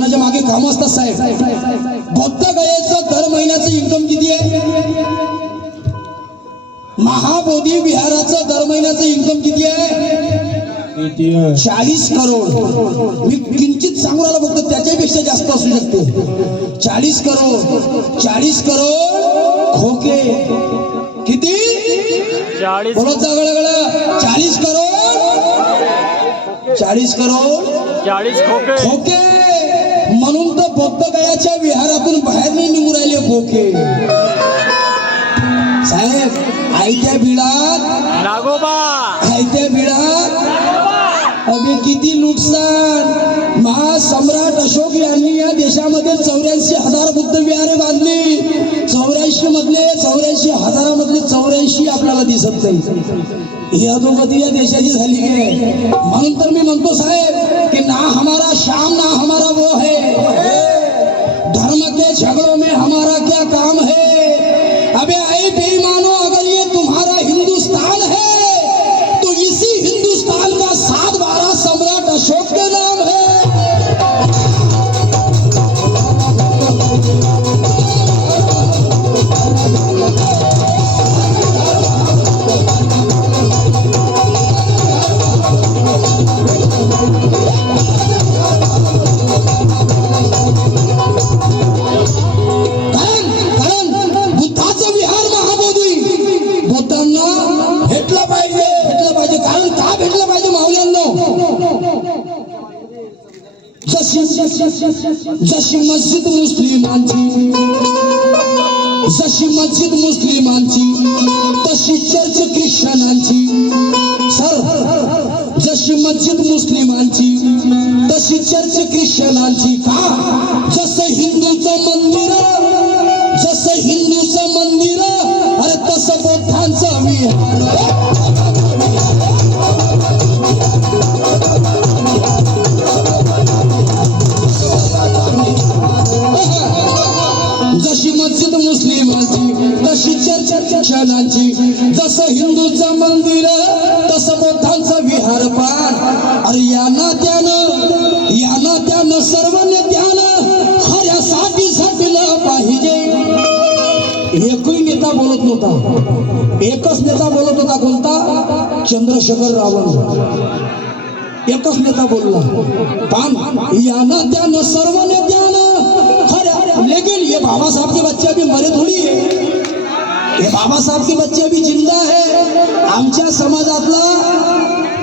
नाही कोणाच्या मागे काम असतात साहेब? बुद्ध गयाचं दर महिन्याचं इन्कम किती आहे? महाबोधी विहाराचं दर महिन्याचं इन्कम किती आहे? चाळीस करोड. मी किंचित सांगू राहिलो फक्त त्याच्यापेक्षा जास्त असू शकते. चाळीस करोड. चाळीस करोड खोके. किती? बोलत चाळीस करोड. चाळीस करोड. चाळीस खोके. खोके. म्हणून तर बौद्ध गयाच्या विहारातून बाहेर नाही निघू राहिले खोके साहेब आयत्या बिळात नागोबा! आयत्या बिळात अबे किती नुकसान. महासम्राट अशोक यांनी या देशामध्ये चौऱ्याऐंशी हजार बुद्ध विहारे बांधली. चौऱ्याऐंशी मधले चौऱ्याऐंशी हजारामधले चौऱ्याऐंशी आपल्याला दिसत नाही. ही अधोगती या देशाची झाली आहे. म्हणून तर मी म्हणतो साहेब की ना हमारा चर्च ख्रिश्चनांची सर जशी मस्जिद मुस्लिमांची तशी चर्च ख्रिश्चनांची का? चर्च जसं हिंदूचं मंदिर तसं बौद्धांचं विहार पार. अरे या नात्यानं या नात्यानं सर्व नेत्यानं खऱ्यासाठी झटलं पाहिजे. एकही नेता बोलत नव्हता. एकच नेता बोलत होता कोणता? चंद्रशेखर रावण एकच नेता बोलला. पान या नात्यानं सर्व नेत्यानं खऱ्या लेकिन ये बाबा के बच्चे अभी मरे थोडी हे बाबासाहेब के बच्चे भी जिंदा है। आमच्या समाजातला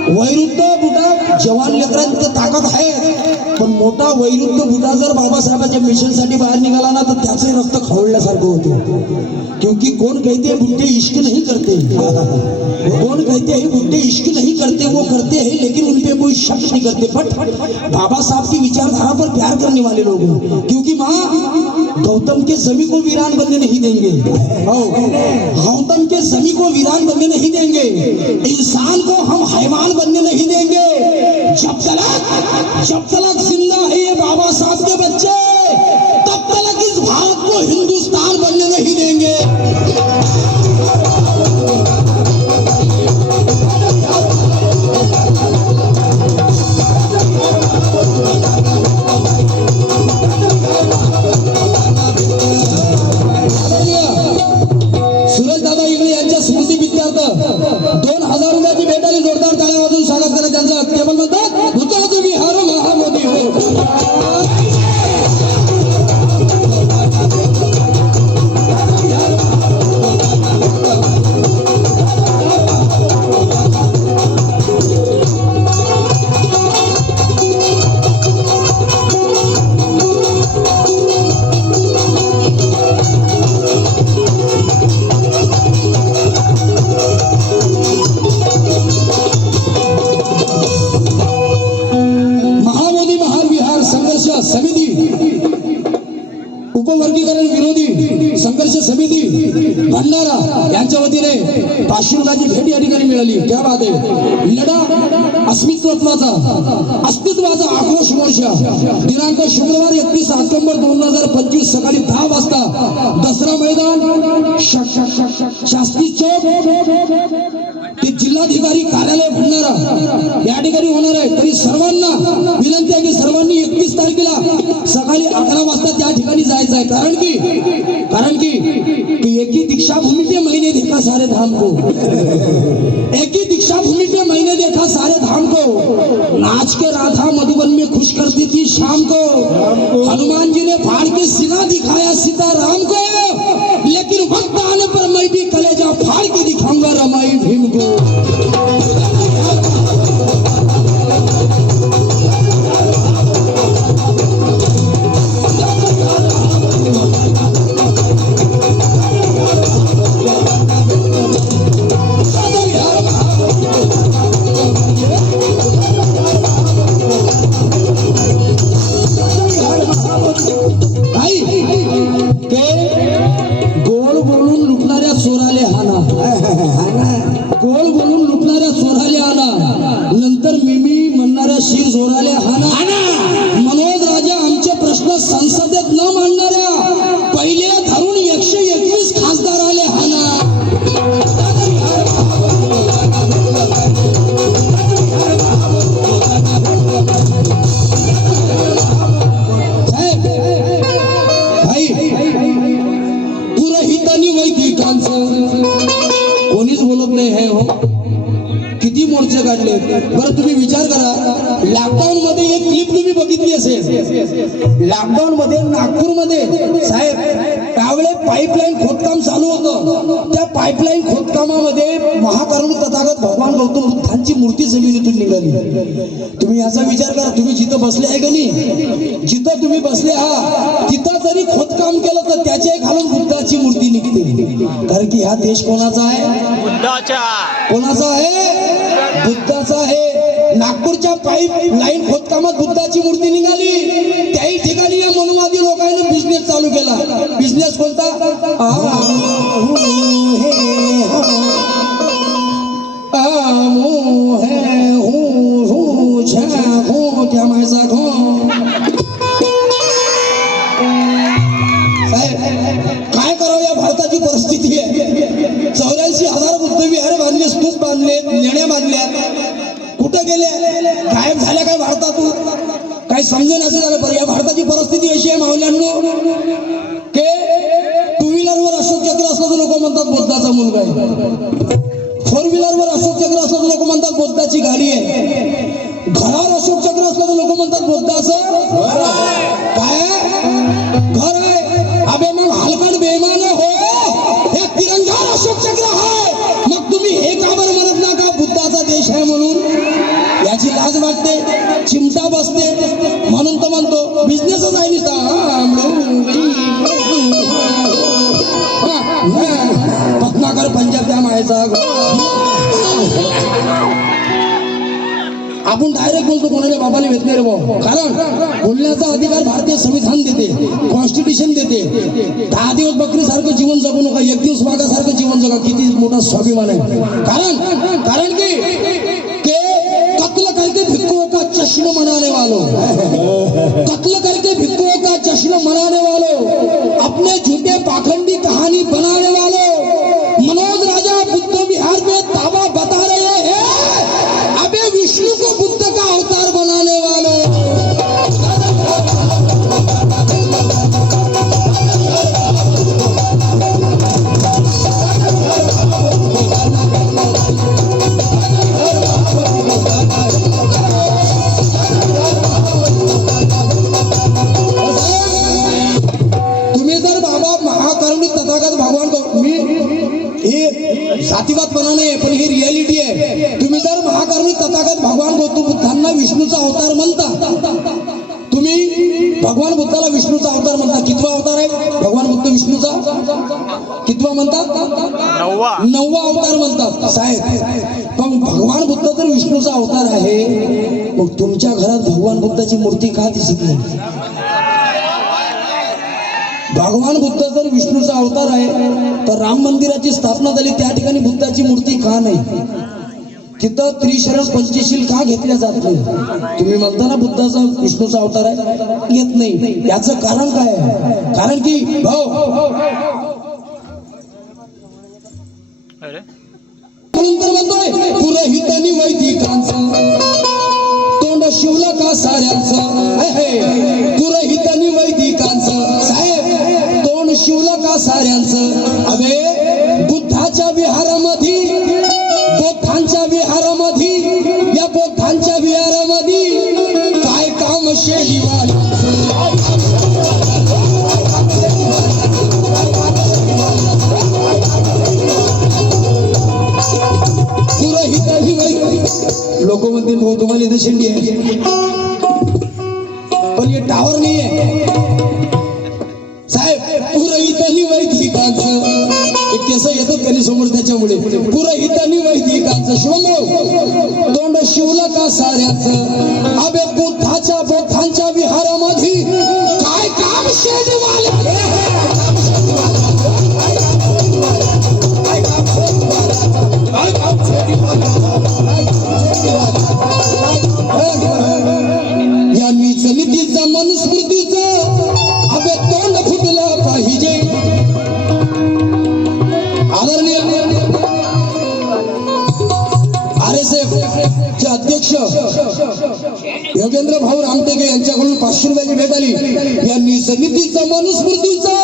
वैरुद्ध बुटा जवान लेकरांची ताकद आहे. पण मोठा वैरुद्ध बुटा जर बाबासाहेबाच्या मिशनसाठी बाहेर निघाला ना तर त्याचे रक्त खवळल्यासारखं होतं. क्योंकि कोण कहते बुट्टे बुड्ढे इश्क नहीं करते? कोण कहते हे बुट्टे इश्क नहीं करते वो करते हैं लेकिन उनपे कोई शक नहीं करते. बट बाबा साहब की विचारधारा पर प्यार करने वाले लोग क्योंकि माँ गौतम के सभी को वीरान बनने नहीं देंगे। गौतम के सभी को वीरान बनने नहीं देंगे। इंसान को हम हैवान बनने नहीं देंगे। जब तलक जब तलक ज़िंदा है ये बाबा साहब। अस्तित्वाचा. अस्तित्वाचा आक्रोश मोर्चा दिनांक शुक्रवार एकतीस ऑक्टोबर दोन हजार पंचवीस सकाळी दहा वाजता दसरा मैदान. शास्त्री चौक. ते जिल्हाधिकारी कार्यालय भंडारा. या ठिकाणी होणार आहे. तरी सर्वांना विनंती आहे की सर्वांनी एकतीस तारखेला सकाळी अकरा वाजता त्या ठिकाणी जायचं आहे. कारण की कारण की एकी दीक्षाभूमी दीक्षा भूमि पे देखा सारे धाम को एक ही दीक्षा भूमि पे मैंने देखा सारे धाम को नाच के राधा मधुबन में खुश करती थी शाम को कोण बोलून लुटणाऱ्या चोराले आला नंतर मिमी म्हणणाऱ्या शिर जोराले काढले. बरं तुम्ही विचार करा. लॉकडाऊन मध्ये लॉकडाऊन मध्ये नागपूरमध्ये साहेब त्यावेळे पाईपलाईन खोदकाम चालू होतं. त्या पाईपलाईन खोदकामामध्ये महाकरुण तथागत भगवान गौतम बुद्धांची मूर्ती जमिनीतून निघाली. तुम्ही याचा विचार करा तुम्ही जिथं बसले आहे का नाही? जिथं तुम्ही बसले आहात तिथं जरी खोदकाम केलं तर त्याच्या खालून बुद्धाची मूर्ती निघते. कारण की हा देश कोणाचा आहे? बुद्धाच्या कोणाचा आहे? बुद्धाचा आहे. नागपूरच्या पाईप लाईन खोदकामात बुद्धाची मूर्ती निघाली त्याही ठिकाणी या मनुवादी लोकांनी बिझनेस चालू केला बिझनेस कोणता बुद्धाची गाडी आहे. घरावर अशोक चक्र असलं तर लोक म्हणतात बुद्धाचं काय? घर आहे. अबे मग हलकट बेमान हो. हे तिरंगा अशोक चक्र आहे. मग तुम्ही हे का बरं म्हणत ना का बुद्धाचा देश आहे म्हणून? याची लाज वाटते चिमटा बसते. आपण डायरेक्ट बोलतो कोणाच्या बाबाने भेट नाही रे भाऊ. कारण बोलण्याचा अधिकार भारतीय संविधान देते कॉन्स्टिट्यूशन देते. दहा दिवस बकरी सारखं जीवन जगू नका एक दिवस वाघासारखं जीवन जगा. किती मोठा स्वाभिमान आहे. कारण कारण की के कत्ल करके का चष्म मनाने वालों. कत्ल करके भिक्खुओं का चश्म मनाने वालों. अपने झूठे पाखंड नववा. नववा अवतार म्हणतात. साहेब पण भगवान बुद्ध तर विष्णूचा अवतार आहे. मग तुमच्या घरात भगवान बुद्धाची मूर्ती का दिसत नाही? भगवान बुद्ध जर विष्णूचा अवतार आहे तर राम मंदिराची स्थापना झाली त्या ठिकाणी बुद्धाची मूर्ती का नाही? तिथं त्रिशरण पंचशील का घेतल्या जात नाही? तुम्ही म्हणता ना बुद्धाचा विष्णूचा अवतार आहे? घेत नाही. याचं कारण काय आहे? कारण की भाऊ अरे. म्हणून म्हणतोय पुरहित आणि तोंड शिवला का साऱ्यांचं? हे, हे. वैदिकांचं साहेब तोंड शिवला का साऱ्यांचं? Away Yeah. पाचशे रुपयाची भेट आली या समितीचा माणूस मृत्यूचा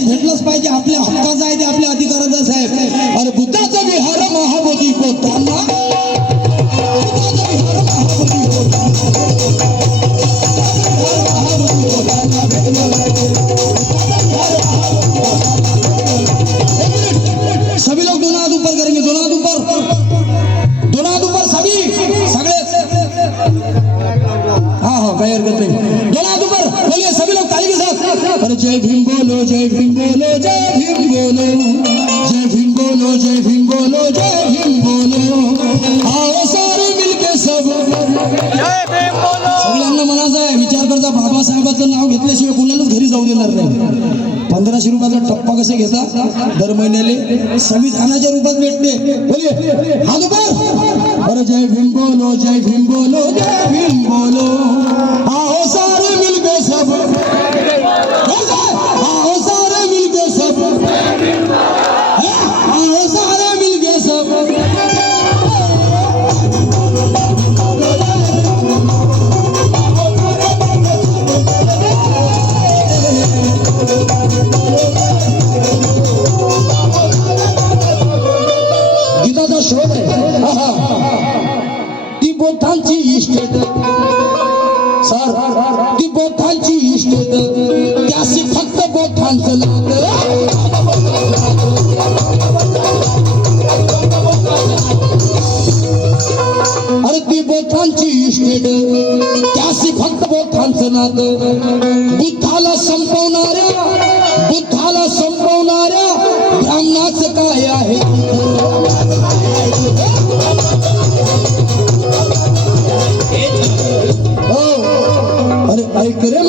भेटलंच पाहिजे. आपल्या हक्काचं आहे ते आपल्या अधिकाराचं अरे जय भीम बोलो जय भीम बोलो जय भीम बोलो जय भीम बोलो जय भीम बोलो जय भीम बोलो आओ सारे मिलके सब जय भीम बोलो सगळ्यांना म्हणायचं आहे विचार करता बाबासाहेबाचं नाव घेतल्याशिवाय कोणालाच घरी जाऊ देणार नाही पंधराशे रुपयाचा टप्पा कसे घेता दर महिन्याले संविधानाच्या रूपात भेटते ऊपर अरे जय भीम बोलो जय भीम बोलो जय भीम बोलो आओ सारे ती बोथांची इष्ट त्याशी फक्त बोथांचं Pero